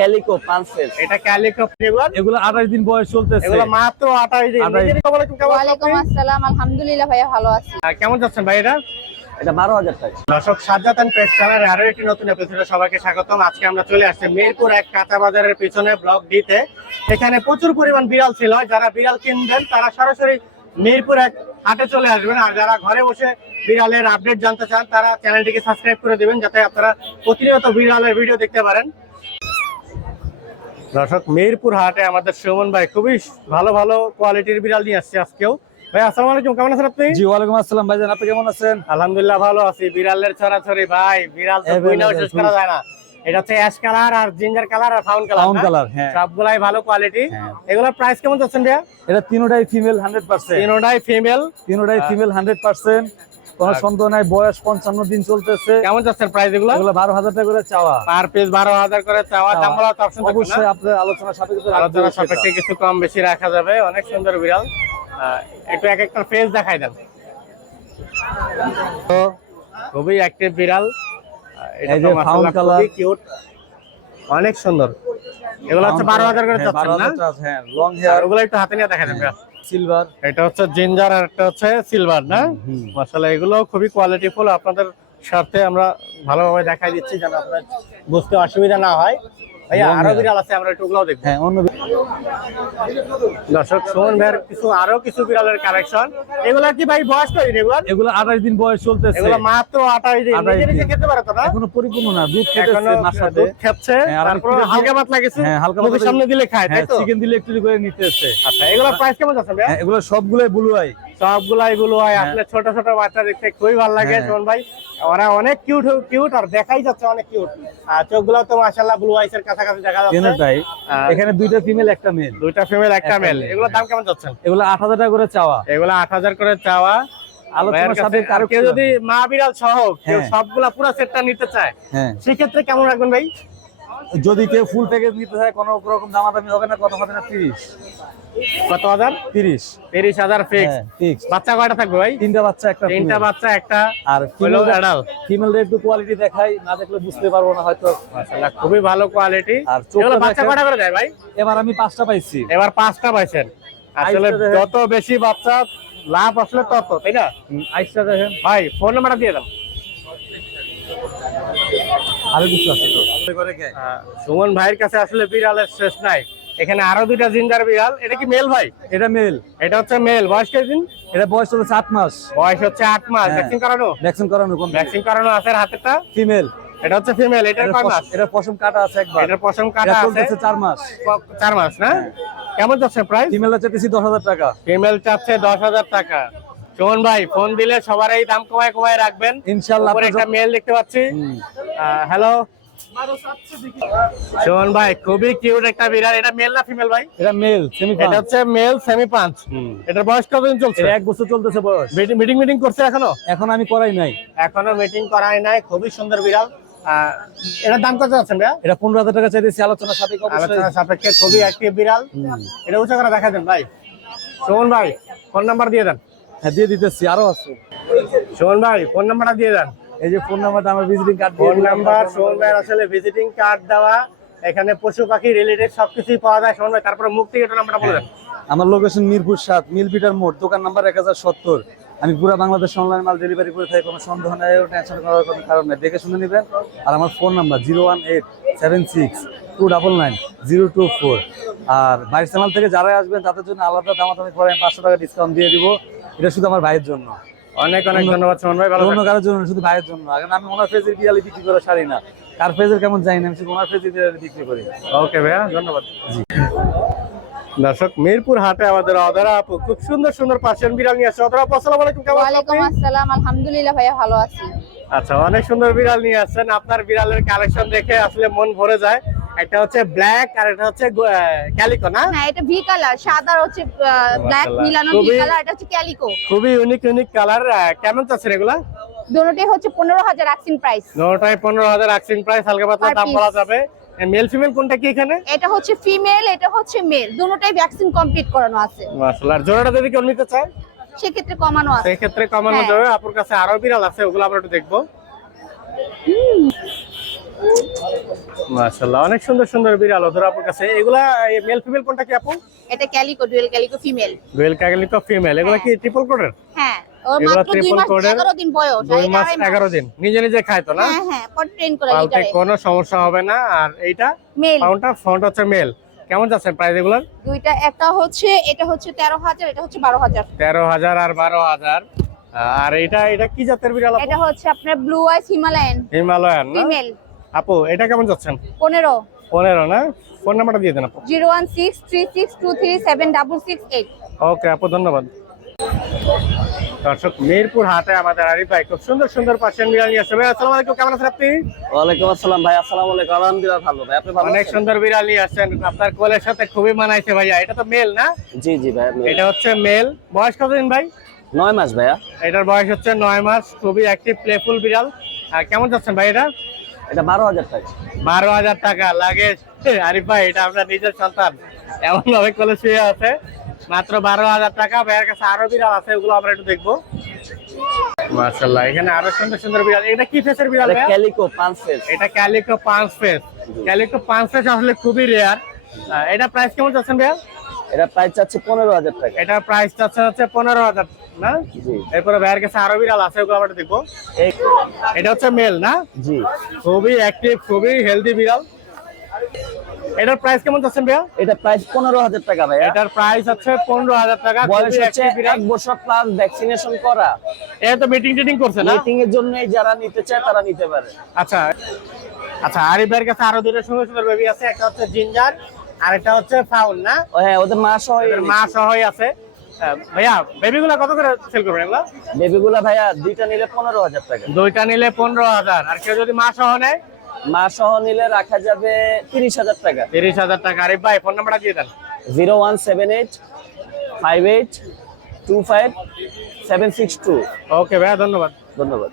Calico পাঁচের এটা calico এগুলো এগুলো আঠাশ দিন বয়স চলতেছে। এগুলো মাত্র আঠাশ দিন। 28 নিজেরই খবর একটু কেমন ওয়ালাইকুম আপনি? আসসালাম আলহামদুলিল্লাহ ভাইয়া ভালো আছি। কেমন যাচ্ছেন ভাই এটা এটা বারো হাজার টাকা। দর্শক সাজ্জাতান পেজ চ্যানেলে আরও একটি নতুন এপিসোডে সবাইকে স্বাগতম। আজকে আমরা চলে আসছি মিরপুর এক কাঁচা বাজারের পিছনে ব্লক ডিতে। এখানে প্রচুর পরিমাণ বিড়াল ছিল। যারা বিড়াল কিনবেন তারা সরাসরি মিরপুর এক হাটে চলে আসবেন। আর যারা ঘরে বসে বিড়ালের আপডেট জানতে চান তারা চ্যানেলটিকে সাবস্ক্রাইব করে দিবেন যাতে আপনারা প্রতিনিয়ত বিড়ালের ভিডিও দেখতে পারেন। দর্শক মিরপুর হাটে আমাদের সুমন ভাই খুবই ভালো ভালো কোয়ালিটির বিড়াল নিয়ে আসছে আজকেও। ভাই আসসালামু আলাইকুম কেমন আছেন আপনি? জি ওয়ালাইকুম আসসালাম ভাইজান আপনি কেমন আছেন? আলহামদুলিল্লাহ ভালো আছি। বিড়ালের ছড়াছড়ি ভাই বিড়াল তো শেষ করা যায় না। এটা হচ্ছে অ্যাশ কালার আর জিঞ্জার কালার আর ফাউন কালার Fawn colour, হ্যাঁ। সবগুলাই ভালো কোয়ালিটি হ্যাঁ। এগুলোর প্রাইস কেমন যাচ্ছেন ভাইয়া? এটা তিনোটাই ফিমেল হান্ড্রেড পার্সেন্ট তিনোটাই ফিমেল তিনোটাই ফিমেল হান্ড্রেড পার্সেন্ট কোনো আচ্ছা। সন্দেহ নাই বয়স পঞ্চান্ন দিন চলতেছে। কেমন যাচ্ছেন প্রাইস এগুলো? এগুলো বারো হাজার টাকা করে চাওয়া। পার পিস বারো হাজার করে চাওয়া। চাওয়া। দাম বলা অপশন অবশ্যই আপনার আলোচনা সাপেক্ষে আলোচনা সাপেক্ষে কিছু কম বেশি রাখা যাবে। অনেক সুন্দর বিড়াল। একটু এক একটা ফেস দেখাই দেন। তো খুবই অ্যাক্টিভ বিড়াল। এটা তো মাশাআল্লাহ। খুবই কিউট অনেক সুন্দর। এগুলো হচ্ছে বারো হাজার করে হ্যাঁ, চাচ্ছেন না? হ্যাঁ লং হেয়ার ওগুলো একটু হাতে নিয়ে দেখা যাবে সিলভার এটা হচ্ছে জিঞ্জার আর একটা হচ্ছে সিলভার না। মশলা এগুলো খুবই কোয়ালিটিফুল আপনাদের সাথে আমরা ভালোভাবে দেখাই দিচ্ছি যেন আপনার বুঝতে অসুবিধা না হয়। ভাইয়া আরও বিড়াল আছে আমরা একটু দেখব। হ্যাঁ অন্য দর্শক সুমন ভাইয়ের কিছু আরও কিছু বিড়ালের কালেকশন এগুলা কি ভাই বয়স করি এগুলো এগুলো আঠাশ দিন বয়স চলতেছে। এগুলো মাত্র আঠাশ দিন। 28 নিজে নিজে খেতে পারে তো না? এখনও পরিপূর্ণ না দুধ এখনও খেতেছে মার সাথে। দুধ খাচ্ছে হ্যাঁ, তারপর হালকা পাতলা কিছু হ্যাঁ, হালকা পাতলা সামনে দিলে খায় তাই হ্যাঁ তো? চিকেন দিলে একটু করে নিতেছে। আচ্ছা এগুলো প্রাইস কেমন আছে ভাই হ্যাঁ এগুলো সবগুলোই ব্লু আই সবগুলা এগুলো হয় হ্যাঁ। আসলে ছোট ছোট বাচ্চা দেখতে খুবই ভালো লাগে হ্যাঁ। শোন ভাই। ওরা অনেক কিউট কিউট আর দেখাই যাচ্ছে অনেক কিউট আর চোখগুলো তো মাশাআল্লাহ ব্লু আইসের কাছাকাছি দেখা যাচ্ছে। আর এখানে দুইটা ফিমেল একটা মেল দুইটা ফিমেল একটা মেল এগুলোর দাম কেমন যাচ্ছে? এগুলো আট হাজার টাকা করে চাওয়া। এগুলো আট হাজার করে চাওয়া। আলোচনার সাথে কারও কেউ যদি মা বিড়াল সহ কেউ হ্যাঁ। সবগুলা পুরো সেটটা নিতে চায় হ্যাঁ। সেক্ষেত্রে কেমন রাখবেন ভাই? যদি কেউ ফুল প্যাকেজ নিতে চায় কোনো রকম দামাদামি হবে না কত হবে না? তিরিশ। কত হাজার? তিরিশ। তিরিশ হাজার ফিক্স হ্যাঁ ফিক্স বাচ্চা কয়টা থাকবে ভাই? তিনটা বাচ্চা একটা তিনটা বাচ্চা একটা আর হলো ফিমেল কোয়ালিটি দেখাই না দেখলে বুঝতে পারব না হয়তো। মাশাআল্লাহ খুবই ভালো কোয়ালিটি আর বাচ্চা কয়টা করে দেয় ভাই? এবার আমি পাঁচটা পাইছি। এবার পাঁচটা পাইছেন। আসলে যত বেশি বাচ্চা লাভ আসলে তত তাই না? দেখেন। ভাই ফোন নাম্বারটা দিয়ে দাও। আরও কিছু আছে তো। সুমন ভাইয়ের কাছে আসলে বিড়ালের শেষ নাই। এখানে আরও দুইটা জিঞ্জার বিড়াল। এটা কি মেল ভাই? এটা মেল। এটা হচ্ছে মেল। বয়স দিন? এটা বয়স হলো সাত মাস। বয়স হচ্ছে আট মাস। হ্যাঁ। ভ্যাকসিন করানো? ভ্যাকসিন করানো ভ্যাকসিন করানো আছে এর হাতেরটা? ফিমেল। এটা হচ্ছে ফিমেল। এটার কয় মাস? এটা পশম কাটা আছে একবার। পশম কাটা আছে। চার মাস। চার মাস না? কেমন যাচ্ছে প্রাইস ফিমেল দশ হাজার টাকা। ফিমেল চাচ্ছে দশ হাজার টাকা। সুমন ভাই ফোন দিলে সবার এই দাম কমায় কমায় রাখবেন। ইনশাল্লাহ একটা মেল দেখতে পাচ্ছি। হ্যালো সুমন ভাই খুবই কিউট একটা বিড়াল। এটা মেল না ফিমেল ভাই? এটা মেল সেমি এটা হচ্ছে মেল সেমি পাঁচ এটার বয়স কতদিন চলছে? এক বছর চলতেছে বয়স। মিটিং মিটিং করছে এখনও? এখন আমি করাই নাই। এখনও মিটিং করাই নাই। খুবই সুন্দর বিড়াল। এটার দাম কত আছেন ভাইয়া? এটা পনেরো হাজার টাকা চাইতেছি আলোচনা সাথে আলোচনা সাপেক্ষে খুবই অ্যাক্টিভ বিড়াল। এটা উঁচা করে দেখা দেন ভাই। সুমন ভাই ফোন নাম্বার দিয়ে দেন। হ্যাঁ দিয়ে দিতেছি আরও আছে। সুমন ভাই ফোন নাম্বারটা দিয়ে দেন। এই যে ফোন নাম্বারটা আমার visiting card phone number Suman ভাইয়ের আসলে ভিজিটিং কার্ড দেওয়া এখানে পশু পাখি রিলেটেড সবকিছুই পাওয়া যায় সুমন ভাই তারপরে মুক্তি গেটের নাম্বারটা বলে দেন। আমার লোকেশন মিরপুর সাত মিলপিটার মোড় দোকান নাম্বার এক হাজার সত্তর। আমি পুরো বাংলাদেশ অনলাইন মাল ডেলিভারি করে থাকি কোনো সন্দেহ নেই টেনশন করার কোনো কারণ নেই। দেখে শুনে নেবেন। আর আমার phone number zero one eight seven six two double nine zero two four আর বাইশ সামাল থেকে যারাই আসবেন তাদের জন্য আলাদা দামাদামি করে আমি পাঁচশো টাকা ডিসকাউন্ট দিয়ে দিব। এটা শুধু আমার ভাইয়ের জন্য। অনেক অনেক ধন্যবাদ সুমন ভাই ভালো অন্য কারোর জন্য শুধু ভাইয়ের জন্য। কারণ আমি ওনার ফেজের বিয়ালি বিক্রি করে সারি না। কার ফেজের কেমন জানি না আমি শুধু ওনার ফেজের বিয়ালি বিক্রি করি। ওকে ভাইয়া ধন্যবাদ। জি। দর্শক মিরপুর হাটে আমাদের অধরা আপু খুব সুন্দর সুন্দর পার্সিয়ান বিড়াল নিয়ে আসছে। অধরা আপু আসসালামু আলাইকুম কেমন আছেন ওয়ালাইকুম? আসসালাম আলহামদুলিল্লাহ ভাইয়া ভালো আছি। আচ্ছা অনেক সুন্দর বিড়াল নিয়ে আসছেন। আপনার বিড়ালের কালেকশন দেখে আসলে মন ভরে যায়। একটা হচ্ছে ব্ল্যাক আর এটা হচ্ছে ক্যালিকো না? হ্যাঁ এটা ভি কালার সাদা হচ্ছে ব্ল্যাক মিলানো ভি কালার এটা হচ্ছে ক্যালিকো খুবই ইউনিক ইউনিক কালার কেমন চাচ্ছেন এগুলা? দুটোটাই হচ্ছে পনেরো হাজার আক্সিন প্রাইস দুটাই পনেরো হাজার আক্সিং প্রাইস হালকা পাতলা দাম। বলা যাবে। মেল ফিমেল কোনটা কি এখানে? এটা হচ্ছে ফিমেল এটা হচ্ছে মেল দুটোটাই ভ্যাকসিন কমপ্লিট করানো আছে। মাশাআল্লাহ। জোড়াটা যদি কেউ নিতে চায়? সেক্ষেত্রে কমানো আছে। সেই ক্ষেত্রে কমানো হ্যাঁ। যাবে। আপুর কাছে আরও বিড়াল আছে ওগুলো আমরা একটু দেখব। মাশাআল্লাহ অনেক সুন্দর সুন্দর বিড়াল ওদের আপুর কাছে এগুলা মেল ফিমেল কোনটা কি আপু? এটা calico dual calico female dual calico female এগুলা কি ট্রিপল হ্যাঁ ওর মাত্র মাস এগারো দিন বয়স নিজে নিজে খায় তো না? হ্যাঁ হ্যাঁ ট্রেন করে কোনো সমস্যা হবে না আর এইটা ফাউন্ড হচ্ছে মেল কেমন যাচ্ছে প্রাইস এগুলোর? দুইটা একটা হচ্ছে এটা হচ্ছে তেরো হাজার এটা হচ্ছে বারো হাজার। তেরো হাজার আর বারো হাজার। আর এটা এটা কি জাতের বিড়াল এটা হচ্ছে আপনার blue eyes Himalayan Himalayan female আপু এটা কেমন যাচ্ছেন? পনেরো। পনেরো না? ফোন নাম্বারটা দিয়ে দেন আপু। Zero one six three six two three seven double six eight. Okay আপু ধন্যবাদ। দর্শক মিরপুর হাটে আমাদের আরিফ ভাই খুব সুন্দর সুন্দর পার্সিয়ান বিড়াল নিয়ে আসছে ভাই আসসালামু আলাইকুম কেমন আছেন আপনি? ওয়ালাইকুম আসসালাম ভাই আসসালামু আলাইকুম। আলহামদুলিল্লাহ ভালো ভাই আপনি ভালো অনেক সুন্দর বিড়াল নিয়ে আসছেন আপনার কোলের সাথে খুবই মানাইছে ভাইয়া। এটা তো মেল না? জি জি ভাই এটা হচ্ছে মেল। বয়স কতদিন ভাই? নয় মাস ভাইয়া। এটার বয়স হচ্ছে নয় মাস। খুবই অ্যাক্টিভ প্লেফুল বিড়াল। আর কেমন যাচ্ছেন ভাই এটা? এটা বারো হাজার টাকা। বারো হাজার টাকা লাগে আরিফ ভাই এটা আপনার নিজের সন্তান। এমন ভাবে কোলে শুয়ে আছে। মাত্র বারো হাজার টাকা। ভাইয়ের কাছে আরও বিড়াল আছে ওগুলো আমরা একটু দেখব। মার্শাল্লাহ এখানে আরও সুন্দর সুন্দর বিড়াল। এটা কি ফেসের বিড়াল এটা ক্যালিকো পাঁচ ফেস এটা ক্যালিকো পাঁচ ফেস ক্যালিকো পাঁচ ফেস আসলে খুবই রেয়ার এটা প্রাইস কেমন যাচ্ছেন ভাইয়া? এটা প্রাইস চাচ্ছে পনেরো হাজার টাকা। এটা প্রাইস যাচ্ছে হচ্ছে পনেরো হাজার। না? এরপরে ভাইয়ের কাছে আরও বিড়াল আছে ওগুলো আমরা দেখব। এটা হচ্ছে মেল না? জি। খুবই অ্যাক্টিভ খুবই হেলদি বিড়াল। এটার প্রাইস কেমন যাচ্ছেন ভাইয়া? এটা প্রাইস পনেরো হাজার টাকা ভাইয়া। এটার প্রাইস হচ্ছে পনেরো হাজার টাকা বয়স হচ্ছে এক বছর প্লাস ভ্যাকসিনেশন করা। এটা তো মিটিং টিটিং করছে না? মিটিং এর জন্য যারা নিতে চায় তারা নিতে পারে। আচ্ছা। আচ্ছা আরিফ ভাইয়ের কাছে আরও দুটো সুন্দর সুন্দর বেবি আছে একটা হচ্ছে জিঞ্জার আর একটা হচ্ছে ফাউল না? হ্যাঁ ওদের মা সহ মা সহই আছে। ভাইয়া বেবিগুলা কত করে সেল করবেন এগুলা? বেবিগুলা ভাইয়া দুইটা নিলে পনেরো হাজার টাকা। দুইটা নিলে পনেরো হাজার। আর কেউ যদি মা সহ নেয়? মা সহ নিলে রাখা যাবে তিরিশ হাজার টাকা। তিরিশ হাজার টাকা। আরে ভাই ফোন নাম্বারটা দিয়ে দেন। Zero one seven eight five eight two five seven six two. Okay ভাইয়া ধন্যবাদ। ধন্যবাদ।